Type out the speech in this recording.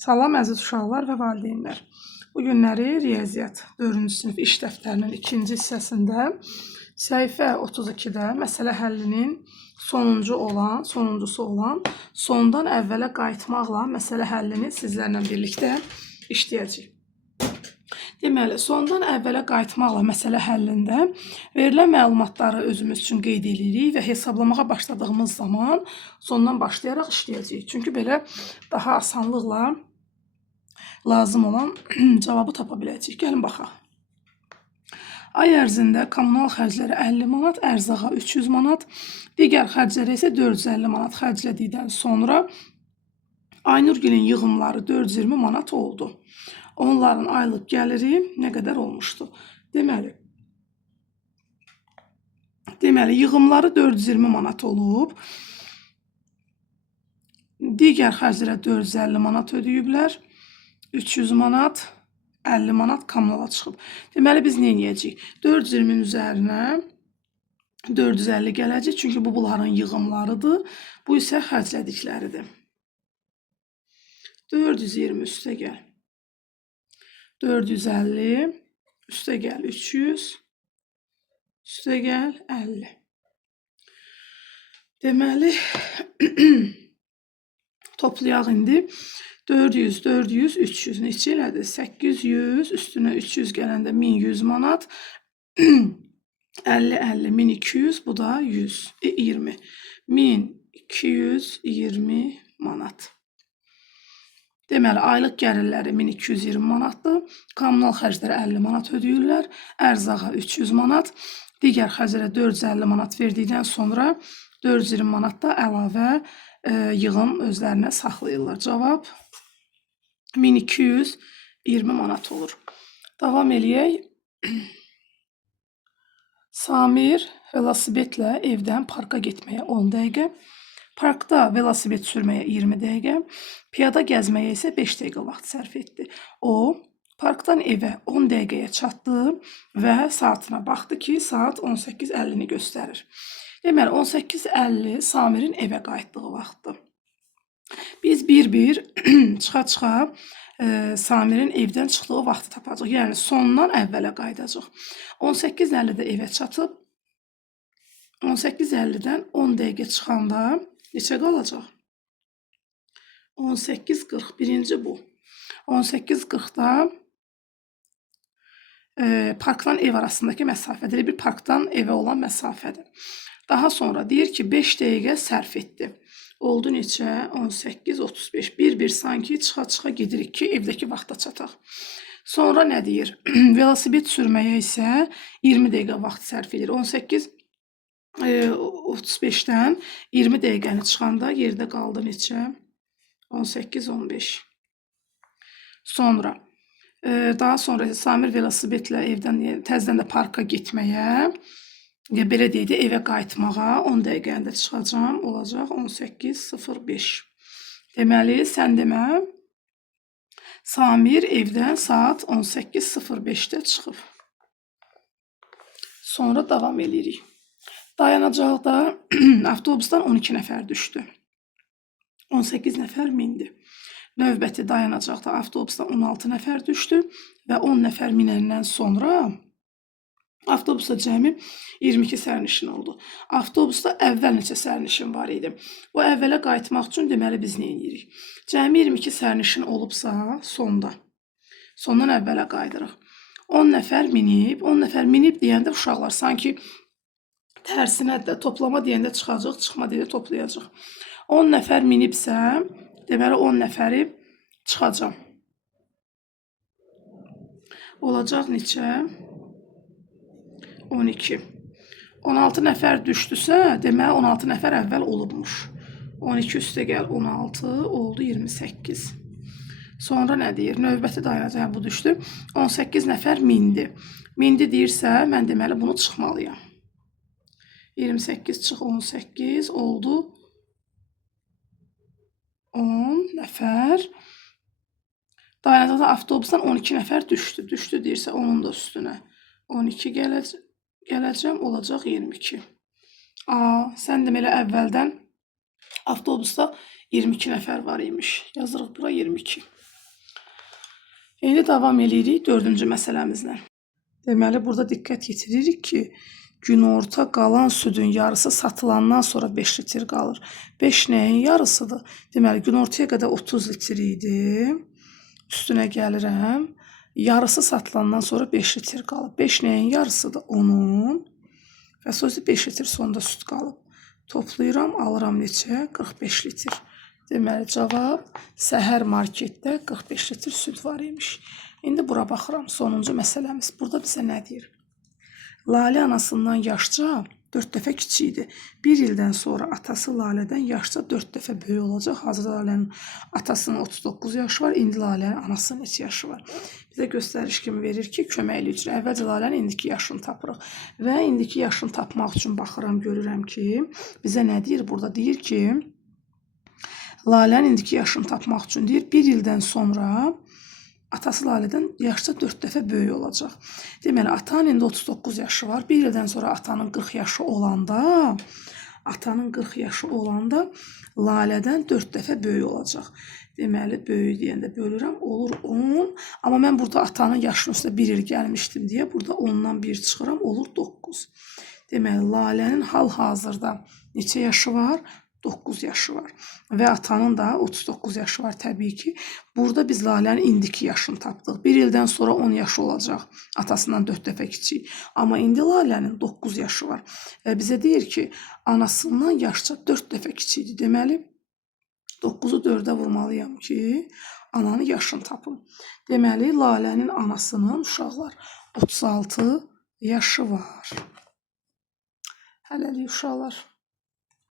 Salam əziz uşaqlar və valideynlər. Bu günləri riyaziyyat 4-cü sinif iş dəftərinin 2-ci hissəsində səhifə 32-də məsələ həllinin sonuncusu olan sondan əvvələ qayıtmaqla məsələ həllini sizlərlə birlikdə işləyəcəyik. Deməli, sondan əvvələ qayıtmaqla məsələ həllində verilən məlumatları özümüz üçün qeyd edirik və hesablamağa başladığımız zaman sondan başlayaraq işləyəcəyik. Çünki belə daha asanlıqla lazım olan cavabı tapa biləcəyik. Gəlin baxaq. Ay ərzində kommunal xərcləri 50 manat, ərzağa 300 manat, digər xərclərə isə 450 manat xərclədikdən sonra Aynurgilin yığımları 420 manat oldu. Onların aylıq gəliri nə qədər olmuşdu? Deməli, yığımları 420 manat olub. Digər xərclərə 450 manat ödəyiblər. 300 manat, 50 manat kommunala çıxıb. Deməli, biz nə edəcəyik? 420-nin üzərinə 450 gələcək. Çünki bu bunların yığımlarıdır. Bu isə xərclədikləridir. 420 üstə gəl. 450 üstə gəl 300 üstə gəl 50. Deməli, toplayaq indi. 400, 400, 300 neçə elədi? 800 üstünə 300 gələndə 1100 manat. 50, 50, 1200, bu da 100, 20. 1220 manat. Deməli, aylıq gəlirləri 1220 manatdır. Kommunal xərclərə 50 manat ödəyirlər. Ərzağa 300 manat. Digər xərclərə 450 manat verdikdən sonra 420 manat da əlavə yığım özlərinə saxlayırlar. Cavab 1220 manat olur. Davam eləyək. Samir velosipedlə evdən parka getməyə 10 dəqiqə. Parkda velosiped sürməyə 20 dəqiqə, piyada gəzməyə isə 5 dəqiqə vaxt sərf etdi. O, parkdan evə 10 dəqiqəyə çatdı və saatına baxdı ki, saat 18:50-ni göstərir. Deməli, 18:50 Samirin evə qayıtdığı vaxtdır. Biz bir-bir çıxa-çıxa Samirin evdən çıxdığı vaxtı tapacaq. Yəni, sondan əvvələ qayıdacaq. 18:50-də evə çatıb, 18:50-dən 10 dəqiqə çıxanda neçə qalacaq? 18:40. Birinci bu. 18:40-da parkdan ev arasındakı məsafədir. Bir parkdan evə olan məsafədir. Daha sonra deyir ki, 5 dəqiqə sərf etdi. Oldu neçə? 18:35. Bir-bir sanki çıxa-çıxa gedirik ki, evdəki vaxta çataq. Sonra nə deyir? Velosiped sürməyə isə 20 dəqiqə vaxt sərf edir. 18:35-dən 20 dəqiqəni çıxanda yerdə qaldı neçə? 18:15. Sonra, daha sonra Samir velosipedlə evdən təzədən də parka getməyə, belə deyək də evə qayıtmağa 10 dəqiqəndə çıxacam, olacaq 18:05. Deməli, sən demə, Samir evdən saat 18:05-də çıxıb. Sonra davam edirik. Dayanacaqda avtobusdan 12 nəfər düşdü. 18 nəfər mindi. Növbəti dayanacaqda avtobusdan 16 nəfər düşdü və 10 nəfər minəndən sonra avtobusda cəmi 22 sərnişin oldu. Avtobusda əvvəl neçə sərnişin var idi? Bu əvvələ qayıtmaq üçün deməli biz nə edirik? Cəmi 22 sərnişin olubsa sondan əvvələ qayıdırıq. 10 nəfər minib deyəndə uşaqlar sanki tərsinə də toplama deyəndə çıxacaq, çıxma deyəndə toplayacaq. 10 nəfər minibsə, deməli 10 nəfəri çıxacam. Olacaq neçə? 12. 16 nəfər düşdüsə, deməli 16 nəfər əvvəl olubmuş. 12 üstə gəl 16, oldu 28. Sonra nə deyir? Növbəti dayanacaq bu düşdü. 18 nəfər mindi. Mindi deyirsə, mən deməli bunu çıxmalıyam. 28 çıx 18 oldu 10 nəfər. Dayanacaqda avtobusdan 12 nəfər düşdü. Düşdü deyirsə, onun da üstünə 12 gələcəm, olacaq 22. Sən deməli əvvəldən avtobusda 22 nəfər var imiş. Yazırıq bura 22. İndi davam edirik 4-cü məsələmizlə. Deməli, burada diqqət yetiririk ki, günorta qalan südün yarısı satılandan sonra 5 litr qalır. 5 nəyin yarısıdır? Deməli, günortaya qədər 30 litr idi. Üstünə gəlirəm. Yarısı satılandan sonra 5 litr qalıb. 5 nəyin yarısıdır? 10-un. Və sözü 5 litr sonda süd qalıb. Toplayıram, alıram neçə? 45 litr. Deməli, cavab səhər marketdə 45 litr süd var imiş. İndi bura baxıram. Sonuncu məsələmiz. Burada bizə nə deyir? Lalə anasından yaşca 4 dəfə kiçikdir. 1 ildən sonra atası Lalədən yaşca 4 dəfə böyük olacaq. Hazırda Lalənin atasının 39 yaşı var. İndi Lalənin anasının neçə yaşı var? Bizə göstəriş kimi verir ki, köməkli üzrə. Əvvəlcə Lalənin indiki yaşını tapırıq. Və indiki yaşını tapmaq üçün baxıram, görürəm ki, bizə nə deyir? Burada deyir ki, Lalənin indiki yaşını tapmaq üçün deyir, 1 ildən sonra atası Lalədən yaşca 4 dəfə böyük olacaq. Deməli, atanın indi 39 yaşı var. 1 ildən sonra atanın 40 yaşı olanda, Lalədən 4 dəfə böyük olacaq. Deməli, böyük deyəndə bölürəm, olur 10. Amma mən burada atanın yaşının üstə 1 il gəlmişdim deyə, burada 10-dan 1 çıxıram, olur 9. Deməli, Lalənin hal-hazırda neçə yaşı var? 9 yaşı var. Və atanın da 39 yaşı var təbii ki. Burada biz Lalənin indiki yaşını tapdıq. 1 ildən sonra 10 yaşı olacaq. Atasından 4 dəfə kiçik. Amma indi Lalənin 9 yaşı var. Və bizə deyir ki, anasından yaşca 4 dəfə kiçikdir. Deməli, 9-u 4-ə vurmalıyam ki, ananın yaşını tapım. Deməli, Lalənin anasının uşaqlar 36 yaşı var. Hələlik uşaqlar.